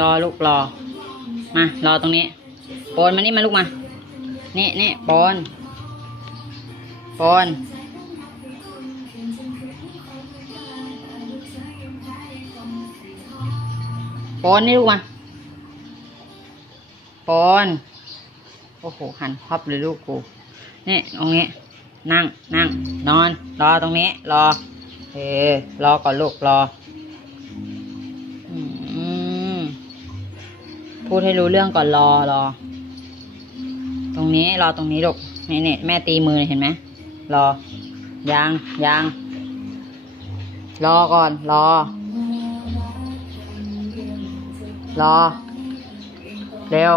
รอลูกรอ มารอตรงนี้ปอนมานี่มาลูกมา นี่นี่ปอนปอนปอนนี่ลูกมาปอน โอ้โห หันพับเลยลูกกู นี่ตรงนี้ นั่งนั่งนอน รอตรงนี้ รอ เออ รอก่อนลูกรอพูดให้รู้เรื่องก่อนรอรอ ตรงนี้รอตรงนี้ลูกนี่นี่แม่ตีมือเห็นไหมรอ ยังยังรอก่อน รอ รอ เร็ว